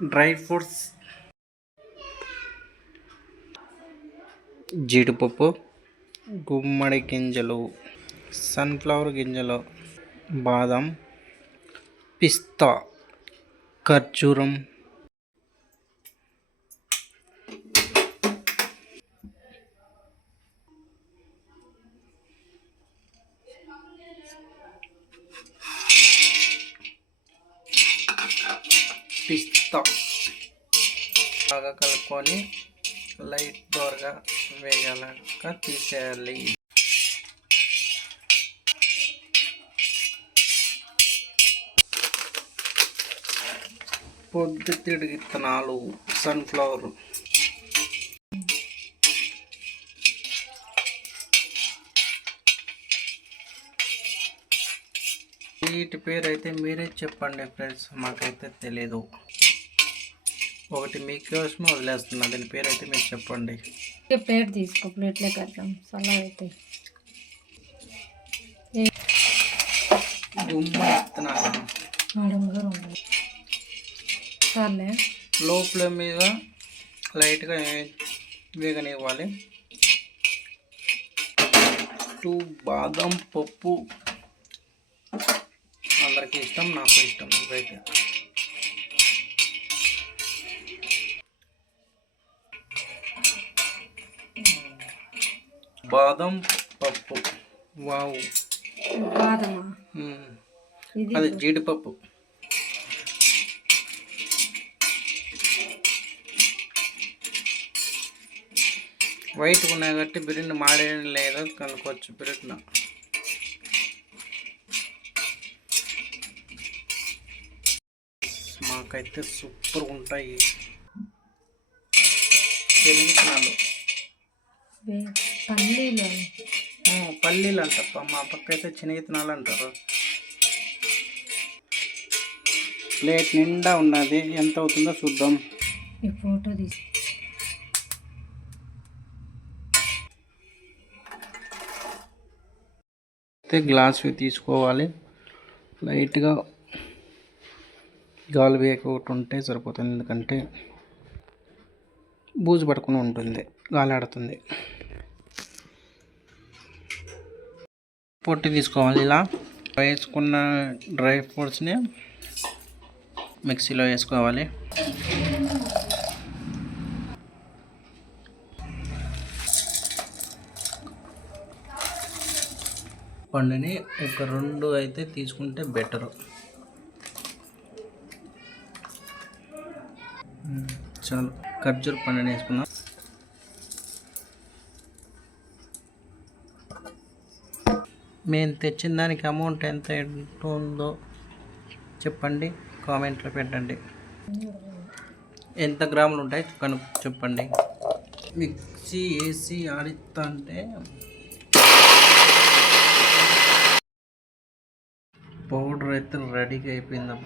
Dry fruits, జీడిపప్పు, గుమ్మడి గింజలు, sunflower గింజలు, బాదం, పిస్తా, ఖర్జూరం, బాగా కలుపుకొని లైట్ దోరగా వేగాక తీసేయాలి. పొద్దుతిరుగుడు విత్తనాలు, సన్ఫ్లవర్, వీటి పేరు అయితే మీరే చెప్పండి ఫ్రెండ్స్, మాకైతే తెలీదు. ఒకటి మీకోసమే వదిలేస్తున్నా, దీని పేరు అయితే మీరు చెప్పండి. ప్లేట్ తీసుకో, ప్లేట్లే కట్టాం చల్లగా అయితే. గుమ్మడి విత్తనాలు సర్లే, లో ఫ్లేమ్ మీద లైట్గా వేగనివ్వాలి. 2 బాదం పప్పు అందరికీ ఇష్టం, నాకు ఇష్టం. ఇవైతే బాదం పప్పు, వావ్, అది జీడిపప్పు. వైట్ ఉన్నాయి కాబట్టి బిర్యానీ మాడే లేదా కనుక్కోవచ్చు. బిర్యానీ మాకైతే సూపర్ ఉంటాయి. శనగిత్తనాలు, పల్లీలు అంటప్ప, మా పక్క అయితే శనగిత్తనాలు అంటారు. ప్లేట్ నిండా ఉన్నది, ఎంత అవుతుందో చూద్దాం. ఈ ఫోటో తీసి గ్లాస్ తీసుకోవాలి. లైట్గా గాలి వేయకుండా ఉంటే సరిపోతుంది, ఎందుకంటే బూజు పట్టుకుని ఉంటుంది, గాలి ఆడుతుంది. పొట్టి తీసుకోవాలి. ఇలా వేసుకున్న డ్రై ఫ్రూట్స్ని మిక్సీలో వేసుకోవాలి. పండుని ఒక 2 అయితే తీసుకుంటే బెటరు. చాలు, ఖర్జూర పండుని వేసుకున్నాం. మేము తెచ్చిన దానికి అమౌంట్ ఎంత ఉంటుందో చెప్పండి, కామెంట్లో పెట్టండి. ఎంత గ్రాములు ఉంటాయి చెప్పండి. మిక్సీ వేసి ఆడిస్తా అంటే పౌడర్ అయితే రెడీగా అయిపోయింది.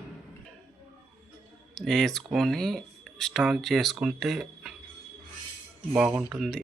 వేసుకొని స్టాక్ చేసుకుంటే బాగుంటుంది.